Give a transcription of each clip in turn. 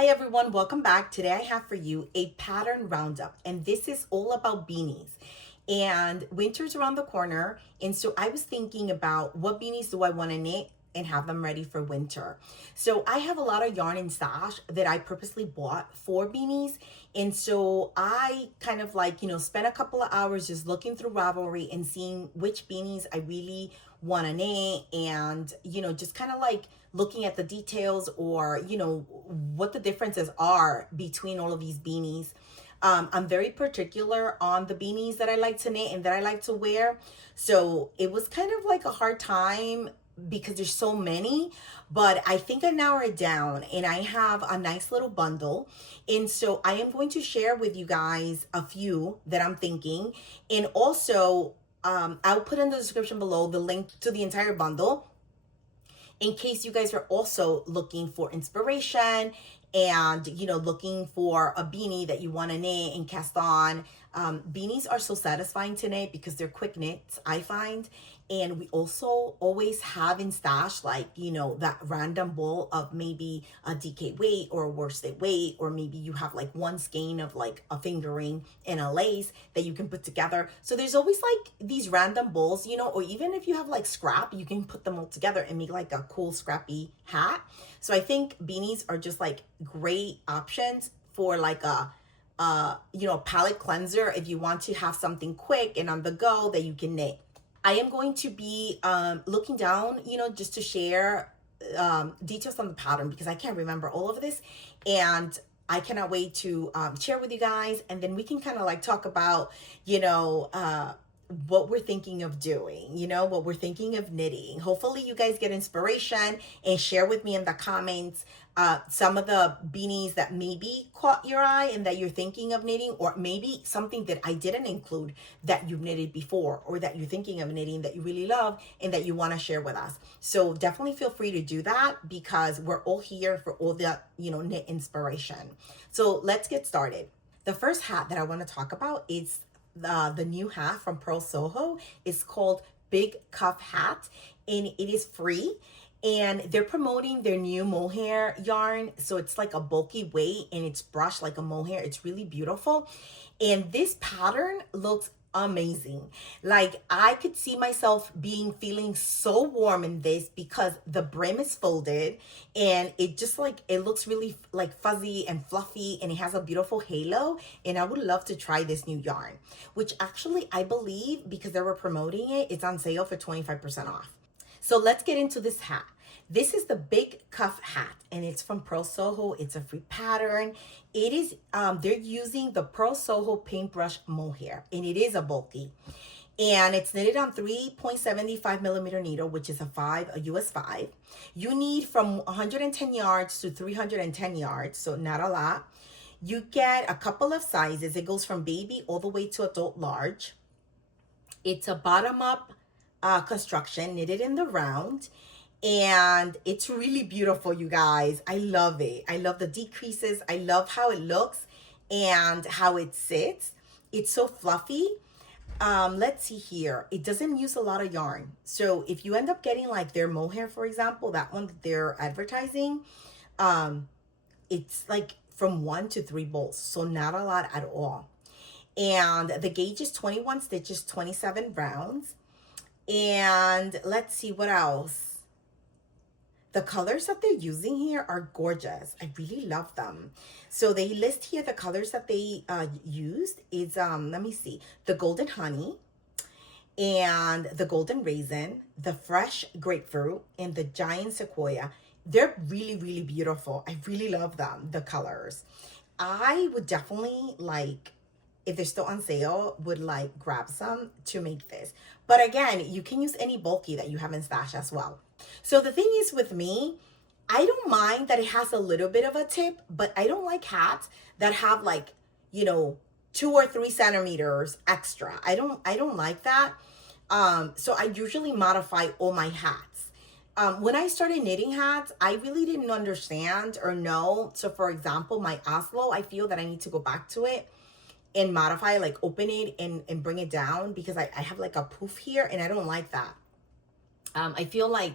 Hi everyone, welcome back. Today I have for you a pattern roundup, and this is all about beanies. And winter's around the corner, and so I was thinking about what beanies do I want to knit and have them ready for winter. So I have a lot of yarn in stash that I purposely bought for beanies, and so I kind of like, spent a couple of hours just looking through Ravelry and seeing which beanies I really want to knit, and just kind of like looking at the details, or what the differences are between all of these beanies. I'm very particular on the beanies that I like to knit and that I like to wear, so it was kind of like a hard time because there's so many, but I think I narrowed it down and I have a nice little bundle. And so I am going to share with you guys a few that I'm thinking, and also I'll put in the description below the link to the entire bundle in case you guys are also looking for inspiration and looking for a beanie that you want to knit and cast on. Beanies are so satisfying to knit because they're quick knits, I find. And we also always have in stash, like, that random ball of maybe a DK weight or a worsted weight, or maybe you have like one skein of like a fingering and a lace that you can put together. So there's always like these random balls, or even if you have like scrap, you can put them all together and make like a cool scrappy hat. So I think beanies are just like great options for like a palette cleanser if you want to have something quick and on the go that you can knit. I am going to be looking down, just to share details on the pattern because I can't remember all of this, and I cannot wait to share with you guys, and then we can kind of like talk about, what we're thinking of doing, what we're thinking of knitting. Hopefully you guys get inspiration and share with me in the comments some of the beanies that maybe caught your eye and that you're thinking of knitting, or maybe something that I didn't include that you've knitted before, or that you're thinking of knitting that you really love and that you want to share with us. So definitely feel free to do that because we're all here for all the, knit inspiration. So let's get started. The first hat that I want to talk about is the new hat from Purl Soho. Is called Big Cuff Hat, and it is free, and they're promoting their new Mohair yarn. So it's like a bulky weight and it's brushed like a Mohair. It's really beautiful, and this pattern looks amazing. Like I could see myself feeling so warm in this because the brim is folded and it just like, it looks really like fuzzy and fluffy, and it has a beautiful halo. And I would love to try this new yarn, which actually I believe, because they were promoting it, it's on sale for 25% off. So let's get into this hat. This is the Big Cuff Hat, and it's from Purl Soho. It's a free pattern. It is, they're using the Purl Soho paintbrush Mohair, and it is a bulky. And it's knitted on 3.75 millimeter needle, which is a US 5. You need from 110 yards to 310 yards, so not a lot. You get a couple of sizes. It goes from baby all the way to adult large. It's a bottom-up construction, knitted in the round. And it's really beautiful, you guys. I love it. I love the decreases. I love how it looks and how it sits. It's so fluffy. Let's see here. It doesn't use a lot of yarn. So if you end up getting like their Mohair, for example, that one that they're advertising, it's like from 1 to 3 bolts. So not a lot at all. And the gauge is 21 stitches, 27 rounds. And let's see what else. The colors that they're using here are gorgeous. I really love them. So they list here the colors that they used is, let me see, the Golden Honey and the Golden Raisin, the Fresh Grapefruit, and the Giant Sequoia. They're really, really beautiful. I really love them, the colors. I would definitely, like, if they're still on sale, would like grab some to make this. But again, you can use any bulky that you have in stash as well. So the thing is with me, I don't mind that it has a little bit of a tip, but I don't like hats that have like, 2 or 3 centimeters extra. I don't like that. So I usually modify all my hats. When I started knitting hats, I really didn't understand or know. So for example, my Oslo, I feel that I need to go back to it and modify, like open it and bring it down, because I have like a poof here and I don't like that. I feel like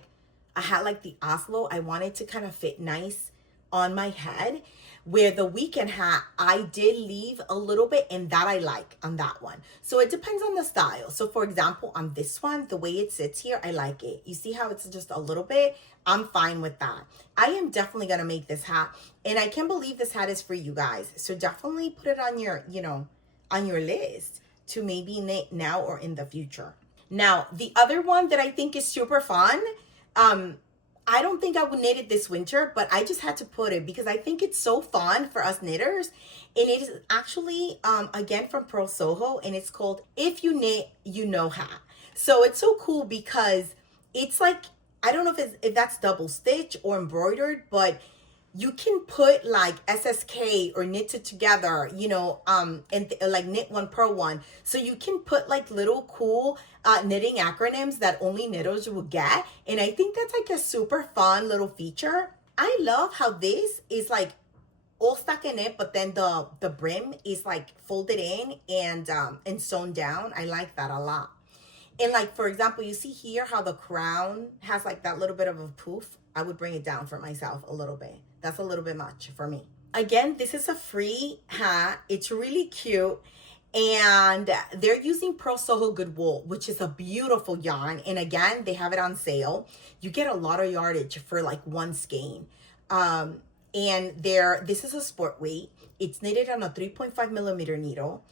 I had like the Oslo, I wanted to kind of fit nice on my head, where the weekend hat, I did leave a little bit, and that I like on that one. So it depends on the style. So for example, on this one, the way it sits here, I like it. You see how it's just a little bit? I'm fine with that. I am definitely gonna make this hat, and I can't believe this hat is for you guys. So definitely put it on your, you know, on your list to maybe knit now or in the future. Now, the other one that I think is super fun, I don't think I would knit it this winter, but I just had to put it because I think it's so fun for us knitters. And it is actually, again, from Purl Soho, and it's called If You Knit, You Know Hat. So it's so cool because it's like, I don't know if that's double stitch or embroidered, but you can put like SSK or knit it together, you know, and like knit one, purl one. So you can put like little cool knitting acronyms that only knitters will get. And I think that's like a super fun little feature. I love how this is like all stuck in it, but then the brim is like folded in and sewn down. I like that a lot. And like, for example, you see here how the crown has like that little bit of a poof. I would bring it down for myself a little bit. That's a little bit much for me. Again, this is a free hat. It's really cute. And they're using Purl Soho Good Wool, which is a beautiful yarn. And again, they have it on sale. You get a lot of yardage for like one skein. And this is a sport weight. It's knitted on a 3.5 millimeter needle.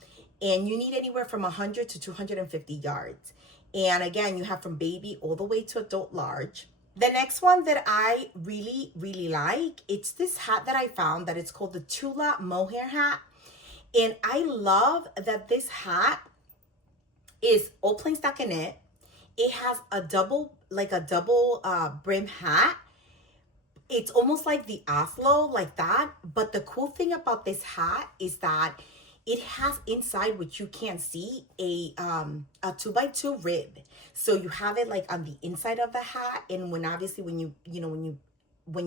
And you need anywhere from 100 to 250 yards. And again, you have from baby all the way to adult large. The next one that I really, really like, it's this hat that I found that it's called the Tula Mohair hat. And I love that this hat is all plain stockinette. It has a double brim hat. It's almost like the Oslo, like that. But the cool thing about this hat is that it has inside, which you can't see, a 2x2 rib. So you have it like on the inside of the hat, and when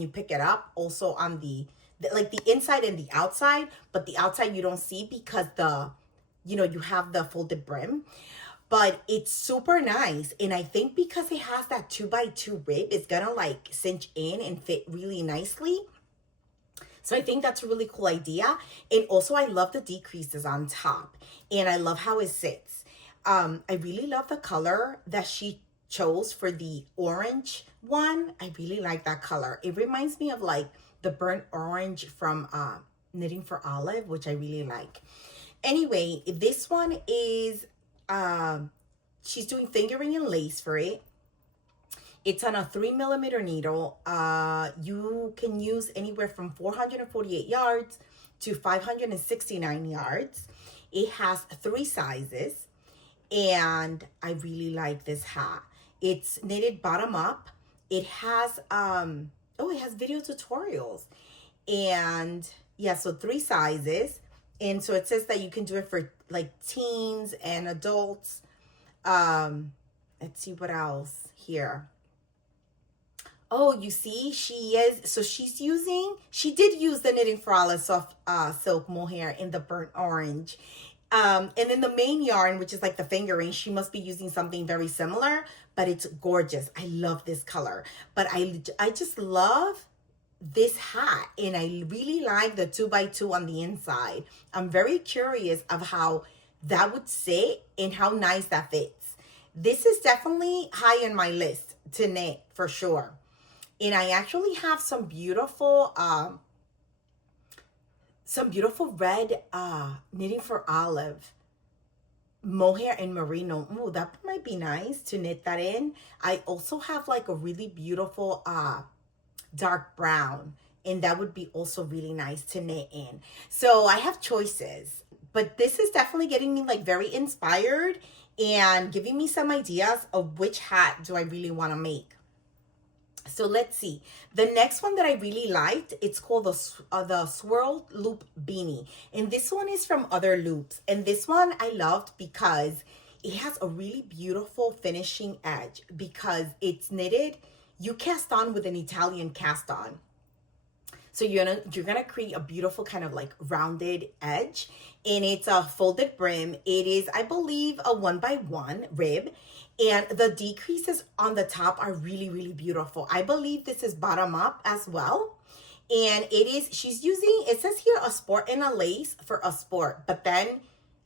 you pick it up, also on the inside and the outside, but the outside you don't see because you have the folded brim. But it's super nice, and I think because it has that 2x2 rib, it's gonna like cinch in and fit really nicely. So I think that's a really cool idea. And also I love the decreases on top, and I love how it sits. I really love the color that she chose for the orange one. I really like that color. It reminds me of like the burnt orange from Knitting for Olive, which I really like. Anyway, this one is, she's doing fingering and lace for it. It's on a 3 millimeter needle. You can use anywhere from 448 yards to 569 yards. It has 3 sizes, and I really like this hat. It's knitted bottom up. It has it has video tutorials, and yeah, so 3 sizes. And so it says that you can do it for like teens and adults. Let's see what else here. Oh, you see, she did use the Knitting for Olive soft silk mohair in the burnt orange. And then the main yarn, which is like the fingering, she must be using something very similar, but it's gorgeous. I love this color. But I just love this hat, and I really like the 2x2 on the inside. I'm very curious of how that would sit and how nice that fits. This is definitely high on my list to knit for sure. And I actually have some beautiful red Knitting for Olive mohair and merino. Ooh, that might be nice to knit that in. I also have like a really beautiful dark brown, and that would be also really nice to knit in. So I have choices, but this is definitely getting me like very inspired and giving me some ideas of which hat do I really want to make. So let's see. The next one that I really liked, it's called the Swirl Loop Beanie. And this one is from Other Loops. And this one I loved because it has a really beautiful finishing edge, because it's knitted, you cast on with an Italian cast on. So you're gonna create a beautiful kind of like rounded edge, and it's a folded brim. It is, I believe, a 1x1 rib, and the decreases on the top are really, really beautiful. I believe this is bottom up as well, And it is, she's using, it says here a sport and a lace for a sport, but then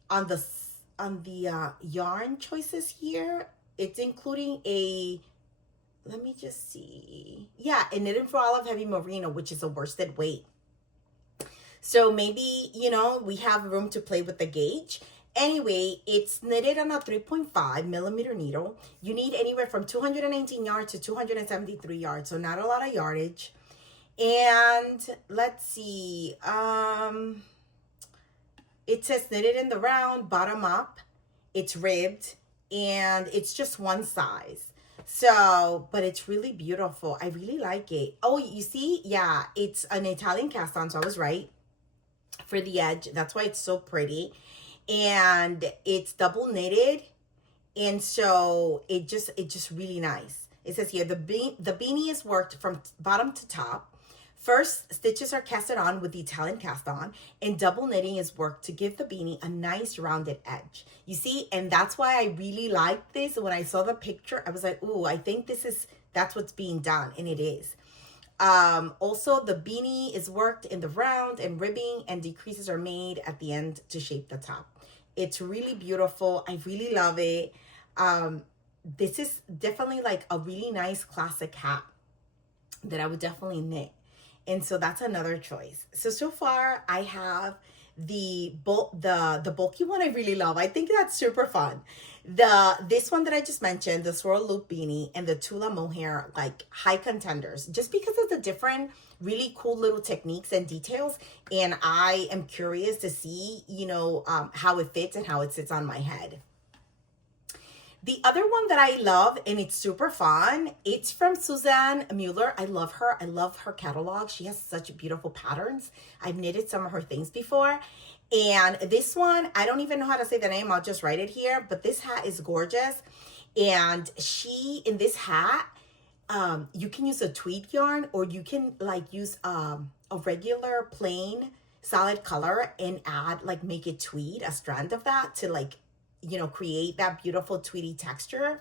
on the yarn choices here, it's including a, let me just see, yeah, a knit and for olive heavy merino, which is a worsted weight. So maybe, you know, we have room to play with the gauge. Anyway, it's knitted on a 3.5 millimeter needle. You need anywhere from 219 yards to 273 yards, so not a lot of yardage. And let's see, it says knitted in the round, bottom up, it's ribbed, and it's just one size. So, but it's really beautiful. I really like it. Oh, you see, yeah, it's an Italian cast on, so I was right for the edge. That's why it's so pretty. And it's double knitted, and so it just really nice. It says here the beanie is worked from bottom to top. First, stitches are casted on with the Italian cast on, and double knitting is worked to give the beanie a nice rounded edge. You see, and that's why I really like this. When I saw the picture, I was like, ooh, I think that's what's being done, and it is. Also, the beanie is worked in the round and ribbing, and decreases are made at the end to shape the top. It's really beautiful. I really love it. This is definitely like a really nice classic hat that I would definitely knit. And so that's another choice. So far I have the bulky one I really love. I think that's super fun. This one that I just mentioned, the Swirl Loop Beanie, and the Tula Mohair, like high contenders, just because of the different really cool little techniques and details. And I am curious to see, you know, how it fits and how it sits on my head. The other one that I love, and it's super fun, it's from Susanne Müller. I love her. I love her catalog. She has such beautiful patterns. I've knitted some of her things before. And this one, I don't even know how to say the name. I'll just write it here. But this hat is gorgeous. And in this hat, you can use a tweed yarn, or you can like use a regular plain solid color and make it tweed, a strand of that to like, you know, create that beautiful tweedy texture,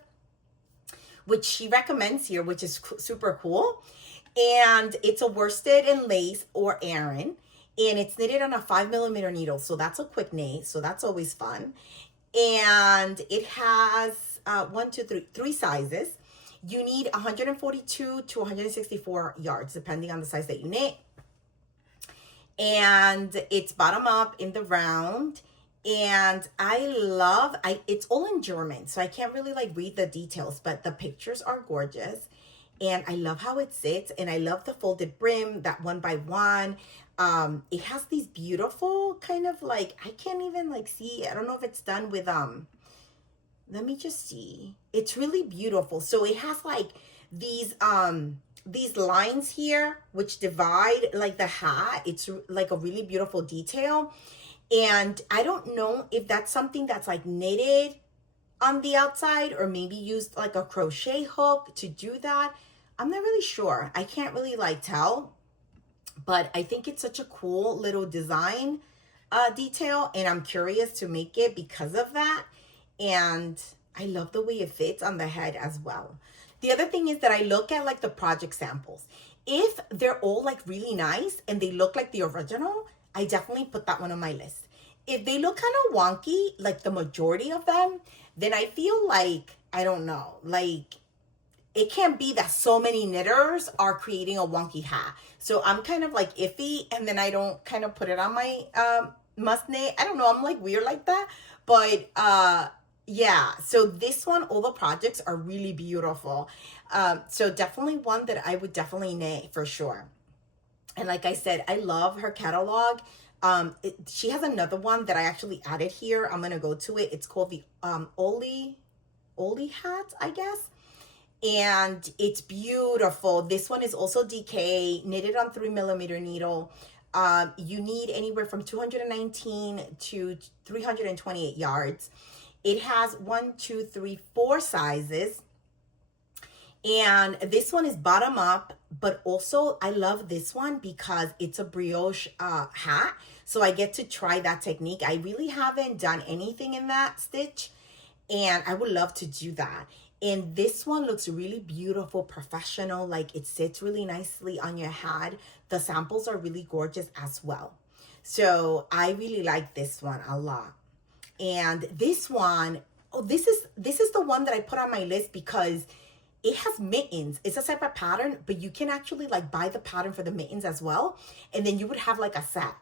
which she recommends here, which is super cool. And it's a worsted and lace or Aran, and it's knitted on a 5 millimeter needle. So that's a quick knit. So that's always fun. And it has three sizes. You need 142 to 164 yards, depending on the size that you knit. And it's bottom up in the round. And it's all in German, so I can't really like read the details, but the pictures are gorgeous. And I love how it sits, and I love the folded brim, that 1 by 1. It has these beautiful kind of like, I can't even like see, I don't know if it's done with, let me just see. It's really beautiful. So it has like these lines here, which divide like the hat. It's like a really beautiful detail. And I don't know if that's something that's like knitted on the outside, or maybe used like a crochet hook to do that. I'm not really sure. I can't really like tell, but I think it's such a cool little design detail, and I'm curious to make it because of that. And I love the way it fits on the head as well. The other thing is that I look at like the project samples. If they're all like really nice and they look like the original, I definitely put that one on my list. If they look kind of wonky, like the majority of them, then I feel like, I don't know, like it can't be that so many knitters are creating a wonky hat. So I'm kind of like iffy, and then I don't kind of put it on my must knit. I don't know, I'm like weird like that. But yeah, so this one, all the projects are really beautiful. So definitely one that I would definitely knit for sure. And like I said, I love her catalog. She has another one that I actually added here. I'm going to go to it. It's called the OLE Hat, I guess. And it's beautiful. This one is also DK, knitted on 3 millimeter needle. You need anywhere from 219 to 328 yards. It has 4 sizes. And this one is bottom up, but also I love this one because it's a brioche hat. So I get to try that technique. I really haven't done anything in that stitch, and I would love to do that. And this one looks really beautiful, professional, like it sits really nicely on your head. The samples are really gorgeous as well. So I really like this one a lot. And this one, oh, this is the one that I put on my list because it has mittens. It's a separate pattern, but you can actually like buy the pattern for the mittens as well. And then you would have like a set.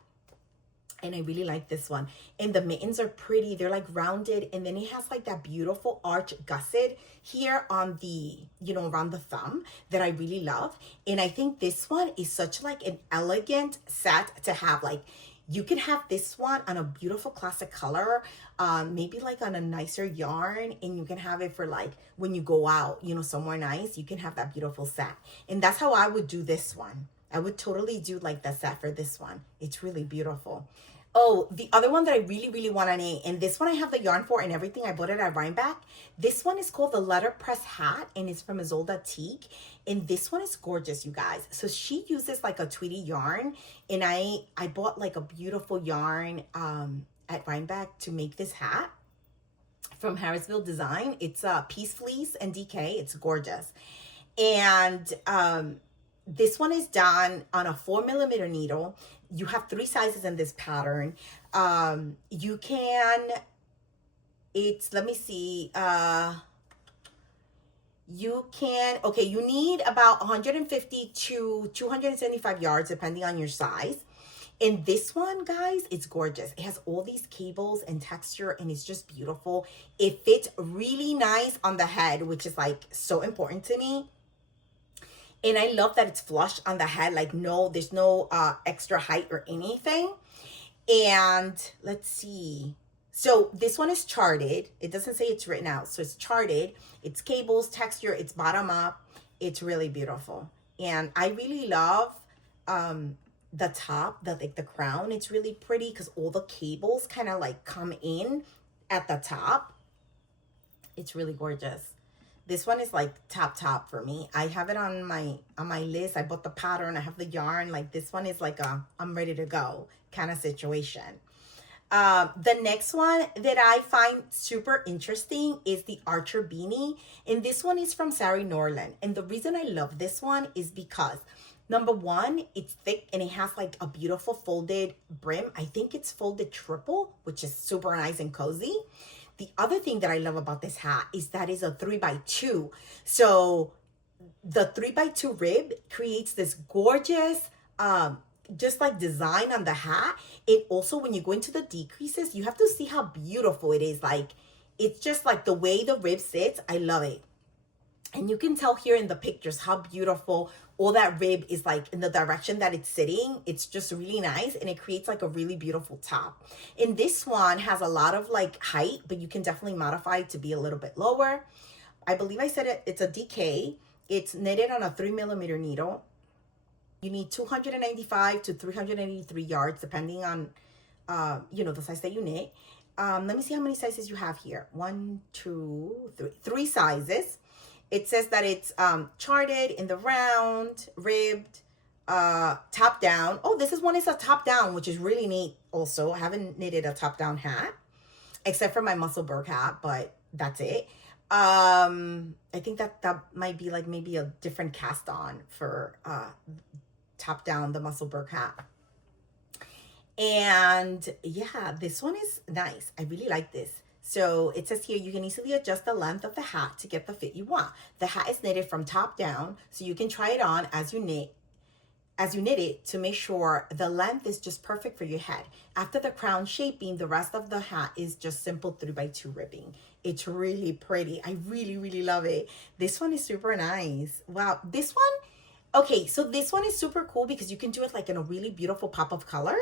And I really like this one. And the mittens are pretty. They're like rounded. And then it has like that beautiful arch gusset here on the, you know, around the thumb that I really love. And I think this one is such like an elegant set to have. Like you can have this one on a beautiful classic color, maybe like on a nicer yarn, and you can have it for like when you go out, you know, somewhere nice, you can have that beautiful set. And that's how I would do this one. I would totally do like the set for this one. It's really beautiful. Oh, the other one that I really, really want to knit, and this one I have the yarn for and everything. I bought it at Rhinebeck. This one is called the Letterpress Hat, and it's from Ysolda Teague. And this one is gorgeous, you guys. So she uses like a tweedy yarn, and I bought like a beautiful yarn at Rhinebeck to make this hat from Harrisville Design. It's Peace Fleece and DK. It's gorgeous. And this one is done on a 4mm needle. You have 3 sizes in this pattern. You can, it's, let me see, you can, okay, you need about 150 to 275 yards depending on your size. And this one, guys, it's gorgeous. It has all these cables and texture, and it's just beautiful. It fits really nice on the head, which is like so important to me. And I love that it's flush on the head, like there's no extra height or anything. And let's see. So this one is charted. It doesn't say it's written out. So it's charted. It's cables, texture, it's bottom up. It's really beautiful. And I really love the top, like the crown. It's really pretty because all the cables kind of like come in at the top. It's really gorgeous. This one is like top for me. I have it on my list. I bought the pattern. I have the yarn. Like this one is like a I'm ready to go kind of situation. The next one that I find super interesting is the Archer Beanie. And this one is from Sari Nordlund. And the reason I love this one is because number one, it's thick and it has like a beautiful folded brim. I think it's folded triple, which is super nice and cozy. The other thing that I love about this hat is that it's a 3x2. So the 3x2 rib creates this gorgeous, just like design on the hat. It also, when you go into the decreases, you have to see how beautiful it is. Like, it's just like the way the rib sits. I love it. And you can tell here in the pictures how beautiful all that rib is, like in the direction that it's sitting. It's just really nice, and it creates like a really beautiful top. And this one has a lot of like height, but you can definitely modify it to be a little bit lower. I believe I said it's a DK. It's knitted on a 3mm needle. You need 295 to 383 yards depending on you know, the size that you knit. Let me see how many sizes you have here. 1, 2, 3, 3 sizes. It says that it's charted in the round, ribbed, top down. Oh, this one is a top down, which is really neat also. I haven't knitted a top down hat, except for my Musselburgh hat, but that's it. I think that might be like maybe a different cast on for top down, the Musselburgh hat. And yeah, this one is nice. I really like this. So it says here, you can easily adjust the length of the hat to get the fit you want. The hat is knitted from top down, so you can try it on as you knit it to make sure the length is just perfect for your head. After the crown shaping, the rest of the hat is just simple 3x2 ribbing. It's really pretty. I really, really love it. This one is super nice. Wow. This one, okay, so this one is super cool because you can do it like in a really beautiful pop of color.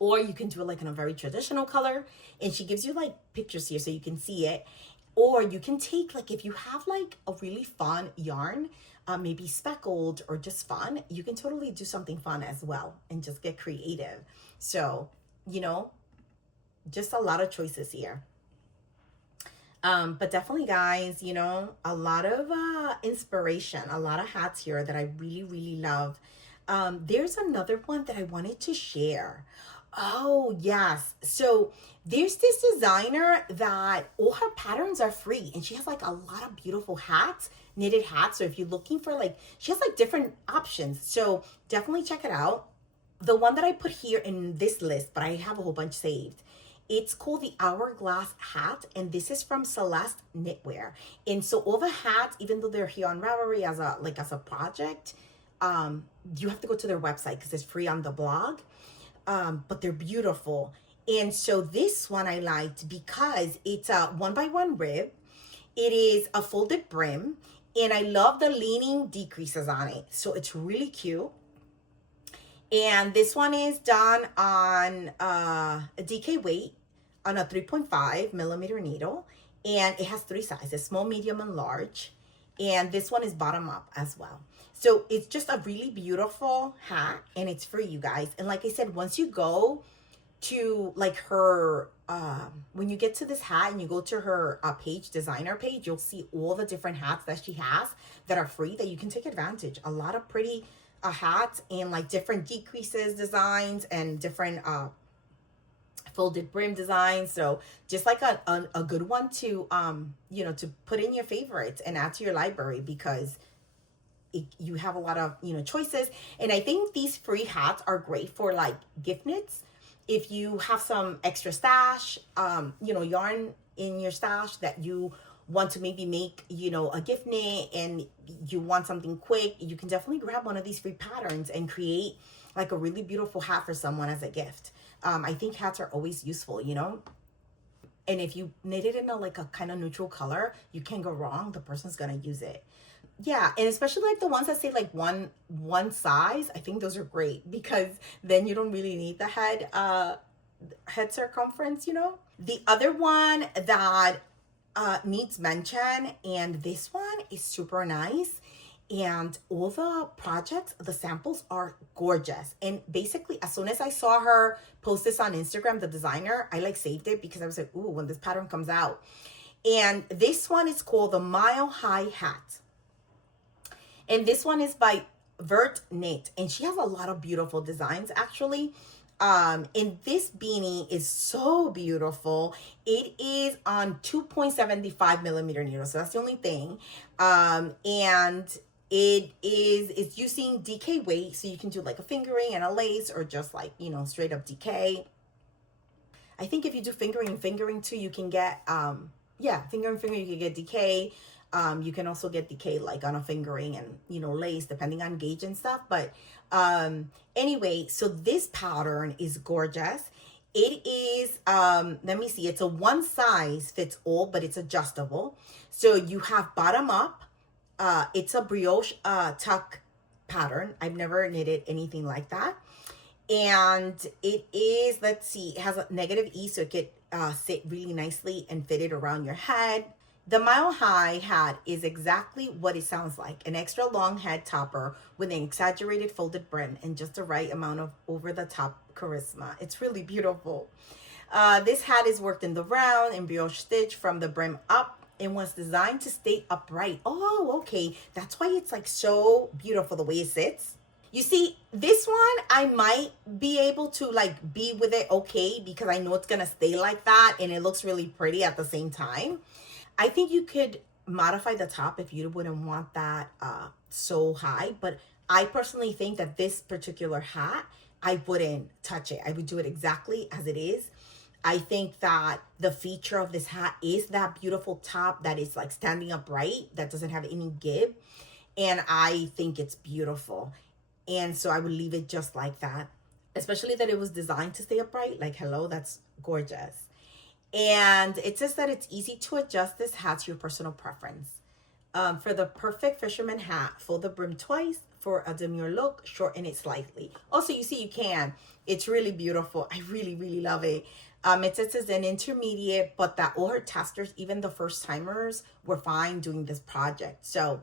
Or you can do it like in a very traditional color. And she gives you like pictures here so you can see it. Or you can take like, if you have like a really fun yarn, maybe speckled or just fun, you can totally do something fun as well and just get creative. So, you know, just a lot of choices here. But definitely, guys, you know, a lot of inspiration, a lot of hats here that I really, really love. There's another one that I wanted to share. Oh, yes. So there's this designer that all her patterns are free, and she has like a lot of beautiful hats, knitted hats. So if you're looking for like, she has like different options. So definitely check it out. The one that I put here in this list, but I have a whole bunch saved. It's called the Hourglass hat, and this is from Celeste Knitwear. And so all the hats, even though they're here on Ravelry as a project, you have to go to their website because it's free on the blog. But they're beautiful. And so this one I liked because it's a 1x1 rib. It is a folded brim, and I love the leaning decreases on it. So it's really cute. And this one is done on a DK weight on a 3.5 millimeter needle. And it has 3 sizes, small, medium, and large. And this one is bottom up as well. So it's just a really beautiful hat, and it's for you guys. And like I said, once you go to like her, when you get to this hat and you go to her page, designer page, you'll see all the different hats that she has that are free that you can take advantage. A lot of pretty hats and like different decreases designs and different folded brim designs. So just like a good one to to put in your favorites and add to your library, because you have a lot of choices. And I think these free hats are great for like gift knits. If you have some extra stash, yarn in your stash that you want to maybe make a gift knit, and you want something quick, you can definitely grab one of these free patterns and create like a really beautiful hat for someone as a gift. I think hats are always useful, and if you knit it in a kind of neutral color, you can't go wrong. The person's gonna use it. Yeah, and especially like the ones that say like one size, I think those are great, because then you don't really need the head circumference. The other one that needs mention, and this one is super nice, and all the projects, the samples are gorgeous. And basically, as soon as I saw her post this on Instagram, the designer, I saved it, because I was like, ooh, when this pattern comes out. And this one is called the Mile High Hat. And this one is by Vert Knit, and she has a lot of beautiful designs actually. And this beanie is so beautiful. It is on 2.75 millimeter needle, so that's the only thing. And it's using DK weight, so you can do like a fingering and a lace, or just like straight up DK. I think if you do fingering too, you can get fingering you can get DK. You can also get DK like on a fingering and lace, depending on gauge and stuff. But anyway, so this pattern is gorgeous. It is let me see, it's a one size fits all, but it's adjustable. So you have bottom up. It's a brioche tuck pattern. I've never knitted anything like that. And it is, let's see, it has a negative E, so it could sit really nicely and fit it around your head. The Mile High hat is exactly what it sounds like. An extra long head topper with an exaggerated folded brim and just the right amount of over-the-top charisma. It's really beautiful. This hat is worked in the round and brioche stitch from the brim up, and was designed to stay upright. Oh, okay. That's why it's like so beautiful the way it sits. You see, this one, I might be able to like be with it okay, because I know it's going to stay like that and it looks really pretty at the same time. I think you could modify the top if you wouldn't want that so high. But I personally think that this particular hat, I wouldn't touch it. I would do it exactly as it is. I think that the feature of this hat is that beautiful top that is like standing upright, that doesn't have any give. And I think it's beautiful. And so I would leave it just like that. Especially that it was designed to stay upright. Like, hello, that's gorgeous. And it says that it's easy to adjust this hat to your personal preference. For the perfect fisherman hat, fold the brim twice. For a demure look, shorten it slightly. Also, you see, you can. It's really beautiful. I really, really love it. It says it's an intermediate, but that all her testers, even the first timers, were fine doing this project. So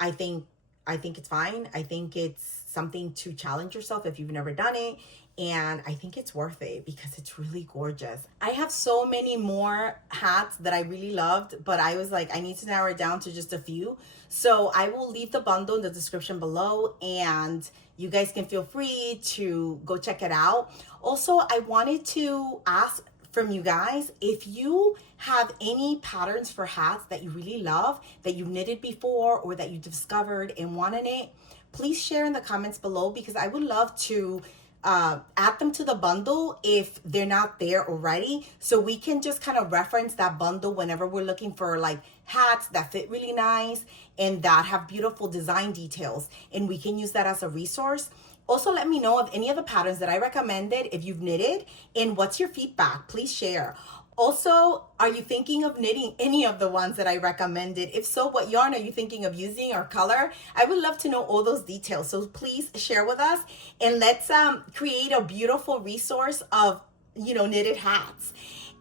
I think it's fine. I think it's something to challenge yourself if you've never done it. And I think it's worth it because it's really gorgeous. I have so many more hats that I really loved, but I was like, I need to narrow it down to just a few. So I will leave the bundle in the description below. And you guys can feel free to go check it out. Also, I wanted to ask from you guys, if you have any patterns for hats that you really love, that you've knitted before or that you discovered and want to knit, please share in the comments below, because I would love to add them to the bundle if they're not there already, so we can just kind of reference that bundle whenever we're looking for like hats that fit really nice and that have beautiful design details, and we can use that as a resource. Also, let me know of any of the patterns that I recommended if you've knitted, and what's your feedback. Please share. Also, are you thinking of knitting any of the ones that I recommended? If so, what yarn are you thinking of using or color? I would love to know all those details. So please share with us, and let's create a beautiful resource of, knitted hats.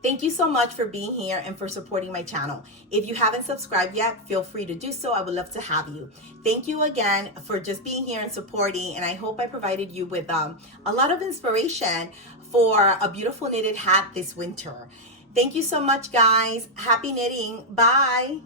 Thank you so much for being here and for supporting my channel. If you haven't subscribed yet, feel free to do so. I would love to have you. Thank you again for just being here and supporting, and I hope I provided you with a lot of inspiration for a beautiful knitted hat this winter. Thank you so much, guys. Happy knitting. Bye.